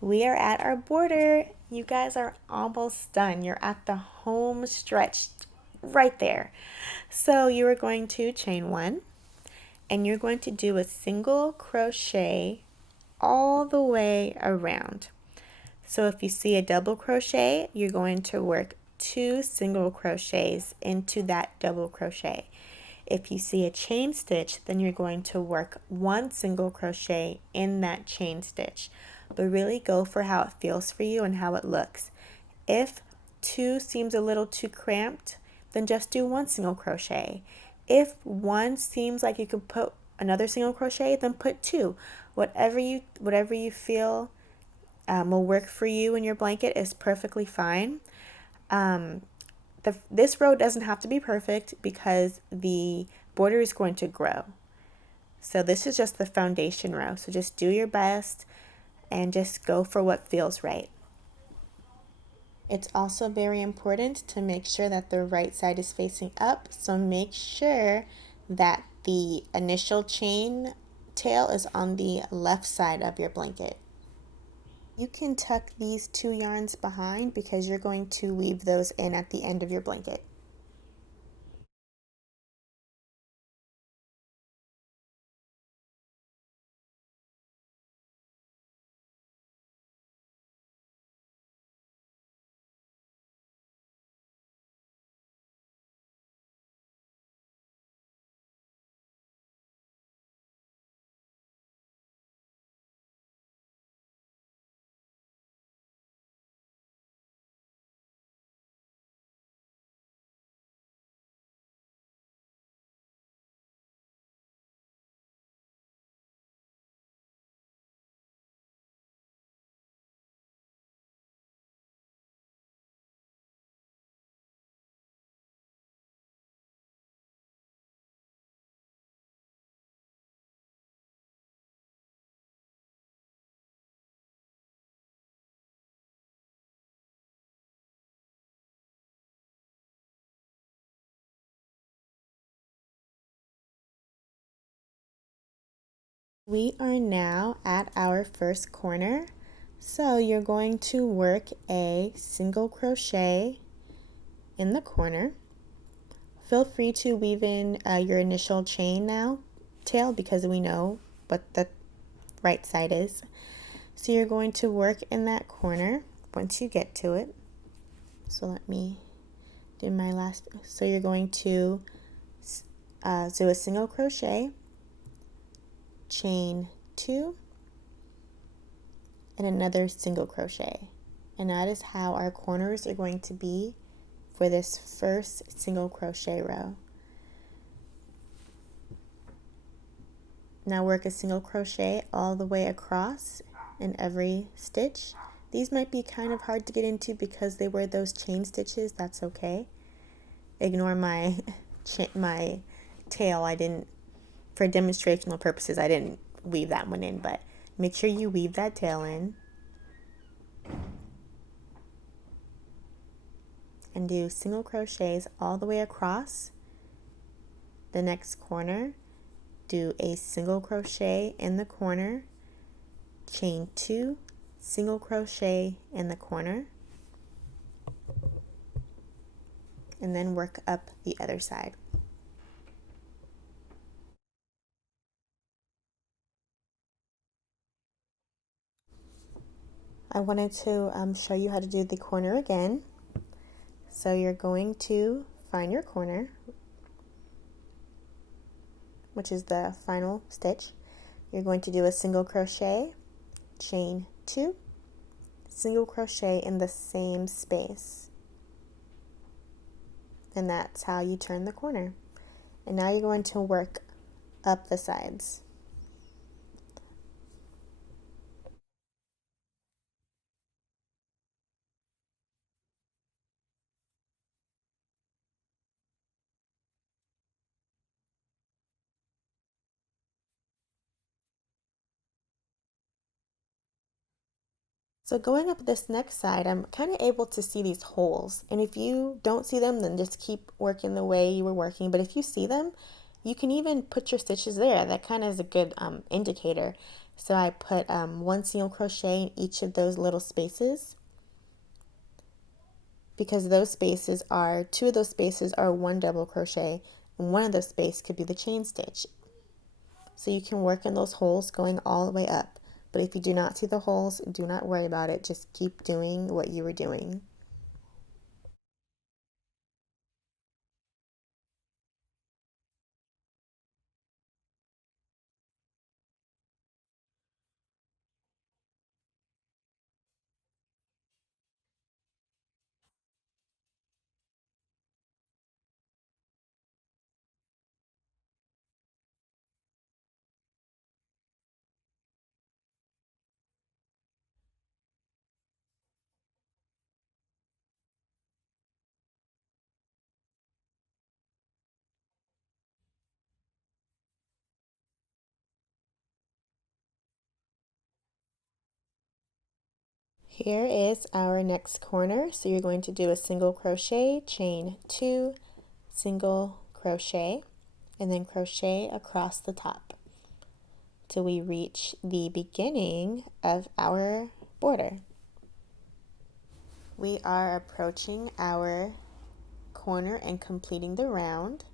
We are at our border. You guys are almost done. You're at the home stretch right there. So you are going to chain one and you're going to do a single crochet all the way around. So if you see a double crochet, you're going to work two single crochets into that double crochet. If you see a chain stitch, then you're going to work one single crochet in that chain stitch. But really go for how it feels for you and how it looks. If two seems a little too cramped, then just do one single crochet. If one seems like you could put another single crochet, then put two. Whatever you feel will work for you and your blanket is perfectly fine. This row doesn't have to be perfect because the border is going to grow. So this is just the foundation row. So just do your best and just go for what feels right. It's also very important to make sure that the right side is facing up. So make sure that the initial chain tail is on the left side of your blanket. You can tuck these two yarns behind because you're going to weave those in at the end of your blanket. We are now at our first corner. So you're going to work a single crochet in the corner. Feel free to weave in your initial chain now, tail, because we know what the right side is. So you're going to work in that corner once you get to it. So let me do my last. So you're going to do a single crochet, chain two, and another single crochet. And that is how our corners are going to be for this first single crochet row. Now work a single crochet all the way across in every stitch. These might be kind of hard to get into because they were those chain stitches. That's okay. Ignore my my tail. I didn't, for demonstrational purposes, I didn't weave that one in, but make sure you weave that tail in and do single crochets all the way across the next corner. Do a single crochet in the corner, chain two, single crochet in the corner, and then work up the other side. I wanted to show you how to do the corner again. So you're going to find your corner, which is the final stitch. You're going to do a single crochet, chain two, single crochet in the same space. And that's how you turn the corner. And now you're going to work up the sides. So going up this next side, I'm kind of able to see these holes. And if you don't see them, then just keep working the way you were working. But if you see them, you can even put your stitches there. That kind of is a good indicator. So I put one single crochet in each of those little spaces, because those spaces are, two of those spaces are one double crochet, and one of those spaces could be the chain stitch. So you can work in those holes going all the way up. But if you do not see the holes, do not worry about it. Just keep doing what you were doing. Here is our next corner. So you're going to do a single crochet, chain 2, single crochet, and then crochet across the top till we reach the beginning of our border. We are approaching our corner and completing the round.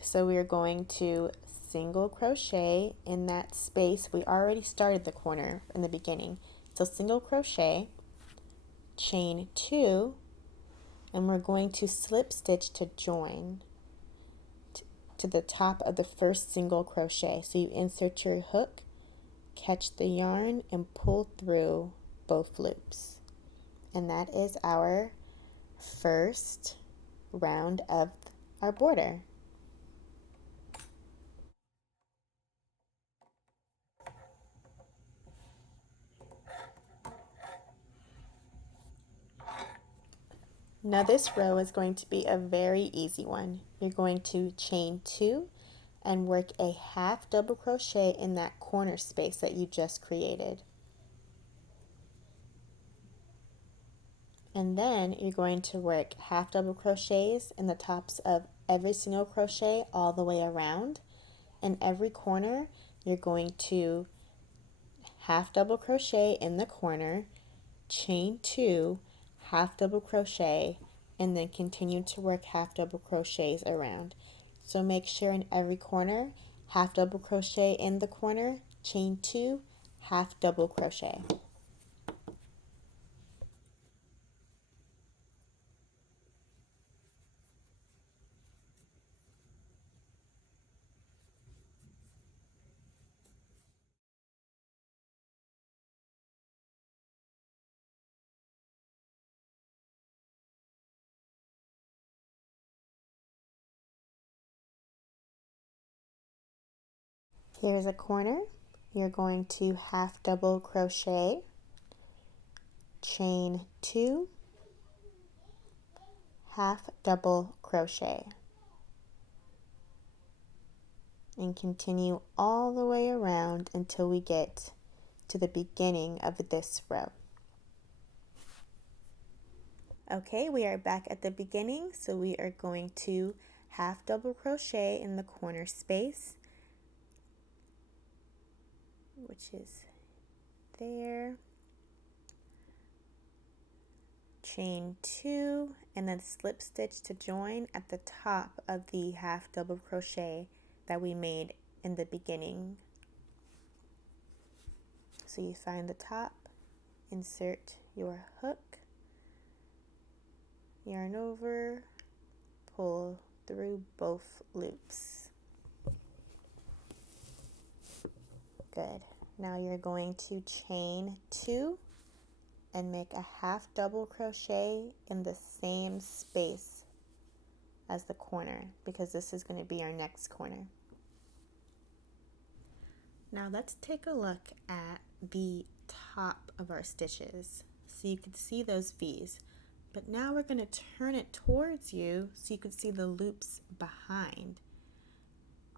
So we are going to single crochet in that space. We already started the corner in the beginning. So single crochet, chain 2, and we're going to slip stitch to join to the top of the first single crochet. So you insert your hook, catch the yarn, and pull through both loops. And that is our first round of our border. Now this row is going to be a very easy one. You're going to chain 2 and work a half double crochet in that corner space that you just created. And then you're going to work half double crochets in the tops of every single crochet all the way around. In every corner, you're going to half double crochet in the corner, chain 2, half double crochet, and then continue to work half double crochets around. So make sure in every corner, half double crochet in the corner, chain 2, half double crochet. Here's a corner. You're going to half double crochet, chain 2, half double crochet, and continue all the way around until we get to the beginning of this row. Okay, we are back at the beginning, so we are going to half double crochet in the corner space, which is there, chain 2, and then slip stitch to join at the top of the half double crochet that we made in the beginning. So you find the top, insert your hook, yarn over, pull through both loops. Good. Now you're going to chain 2 and make a half double crochet in the same space as the corner, because this is going to be our next corner. Now let's take a look at the top of our stitches so you can see those V's. But now we're going to turn it towards you so you can see the loops behind.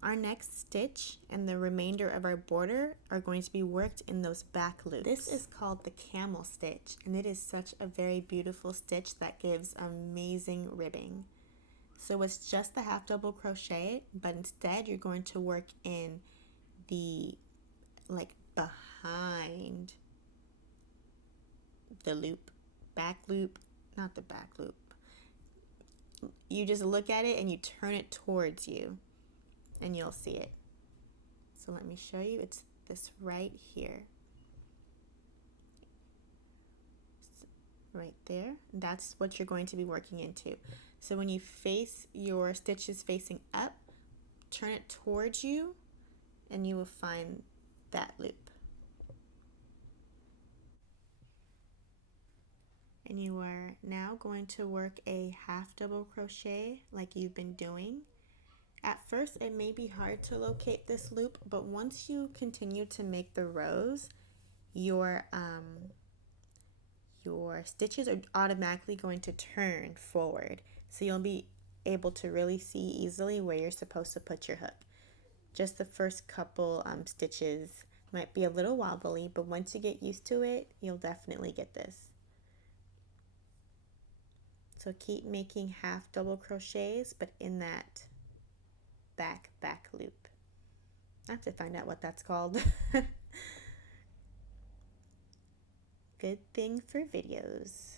Our next stitch and the remainder of our border are going to be worked in those back loops. This is called the camel stitch, and it is such a very beautiful stitch that gives amazing ribbing. So it's just the half double crochet, but instead you're going to work in the like behind the loop, back loop, not the back loop. You just look at it and you turn it towards you and you'll see it. So let me show you. It's this right here. Right there. That's what you're going to be working into. So when you face your stitches facing up, turn it towards you and you will find that loop. And you are now going to work a half double crochet like you've been doing. At first it may be hard to locate this loop, but once you continue to make the rows, your stitches are automatically going to turn forward. So you'll be able to really see easily where you're supposed to put your hook. Just the first couple stitches might be a little wobbly, but once you get used to it, you'll definitely get this. So keep making half double crochets, but in that back loop. I have to find out what that's called. Good thing for videos.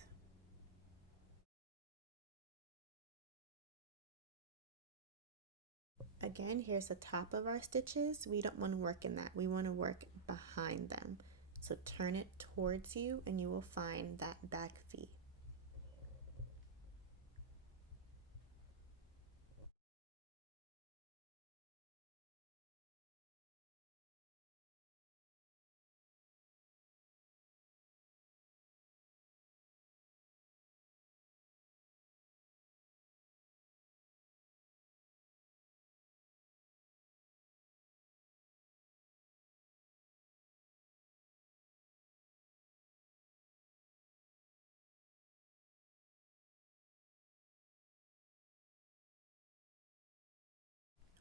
Again, here's the top of our stitches. We don't want to work in that. We want to work behind them. So turn it towards you and you will find that back V.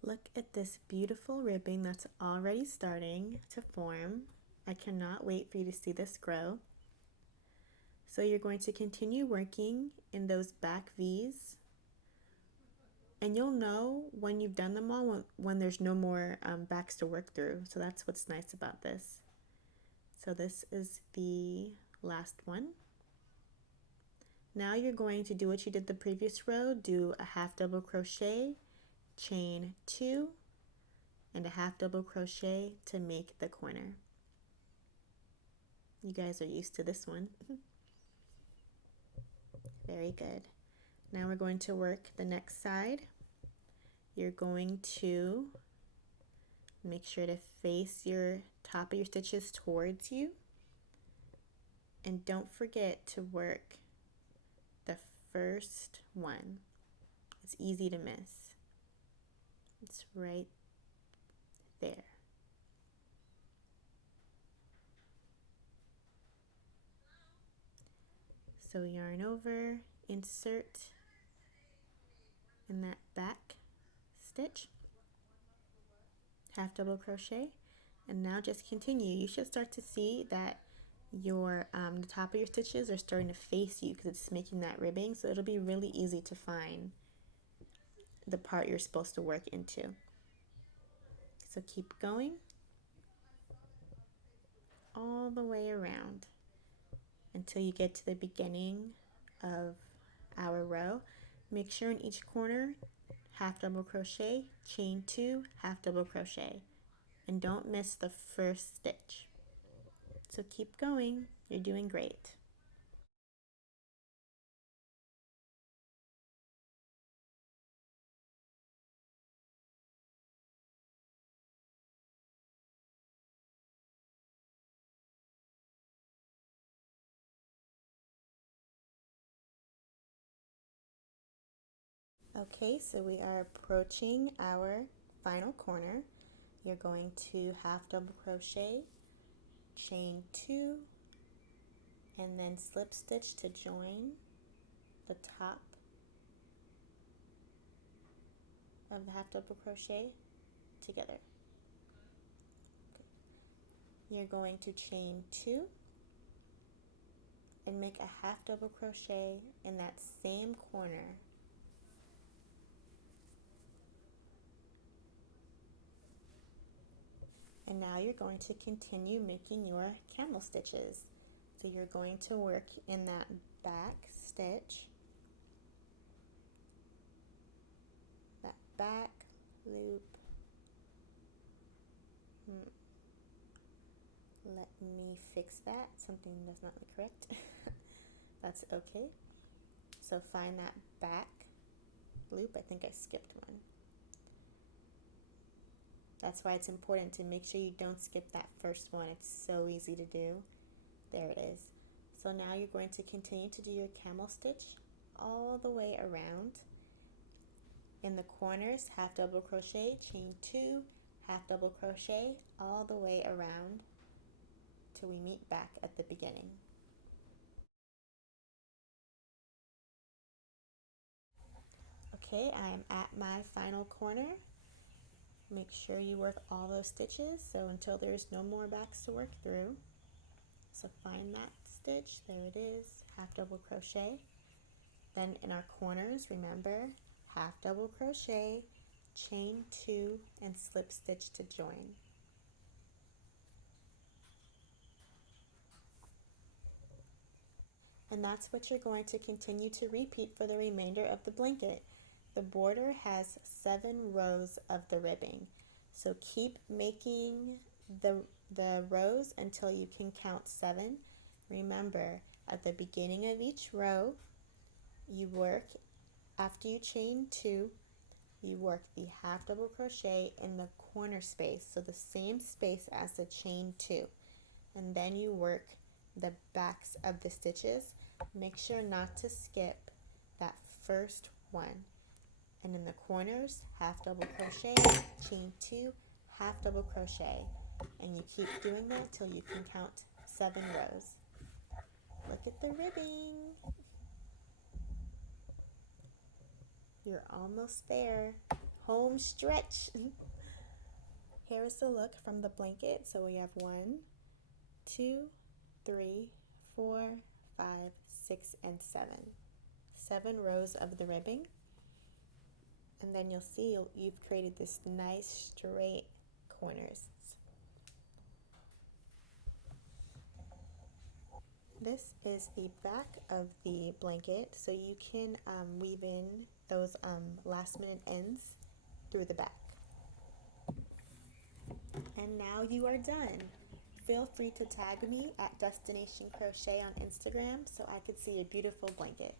Look at this beautiful ribbing that's already starting to form. I cannot wait for you to see this grow. So you're going to continue working in those back V's, and you'll know when you've done them all when there's no more backs to work through. So that's what's nice about this. So this is the last one. Now you're going to do what you did the previous row. Do a half double crochet, chain 2, and a half double crochet to make the corner. You guys are used to this one. Very good. Now we're going to work the next side. You're going to make sure to face your top of your stitches towards you. And don't forget to work the first one. It's easy to miss. It's right there. So yarn over, insert in that back stitch, half double crochet, and now just continue. You should start to see that your the top of your stitches are starting to face you because it's making that ribbing, so it'll be really easy to find the part you're supposed to work into. So keep going all the way around until you get to the beginning of our row. Make sure in each corner, half double crochet, chain 2, half double crochet, and don't miss the first stitch. So keep going, you're doing great. Okay, so we are approaching our final corner. You're going to half double crochet, chain 2, and then slip stitch to join the top of the half double crochet together. Okay. You're going to chain 2 and make a half double crochet in that same corner. And now you're going to continue making your camel stitches. So you're going to work in that back stitch, that back loop. Let me fix that. Something does not look correct. That's okay. So find that back loop. I think I skipped one. That's why it's important to make sure you don't skip that first one. It's so easy to do. There it is. So now you're going to continue to do your camel stitch all the way around. In the corners, half double crochet, chain 2, half double crochet all the way around till we meet back at the beginning. Okay, I am at my final corner. Make sure you work all those stitches so until there's no more backs to work through. So find that stitch, there it is, half double crochet. Then in our corners, remember, half double crochet, chain 2, and slip stitch to join. And that's what you're going to continue to repeat for the remainder of the blanket. The border has 7 rows of the ribbing. So keep making the rows until you can count 7. Remember, at the beginning of each row, you work, after you chain 2, you work the half double crochet in the corner space, so the same space as the chain 2. And then you work the backs of the stitches. Make sure not to skip that first one. And in the corners, half double crochet, chain 2, half double crochet. And you keep doing that till you can count 7 rows. Look at the ribbing. You're almost there. Home stretch. Here's the look from the blanket. So we have 1, 2, 3, 4, 5, 6, and 7. 7 rows of the ribbing. And then you'll see you've created this nice straight corners. This is the back of the blanket, so you can weave in those last minute ends through the back. And now you are done. Feel free to tag me at Destination Crochet on Instagram so I could see your beautiful blanket.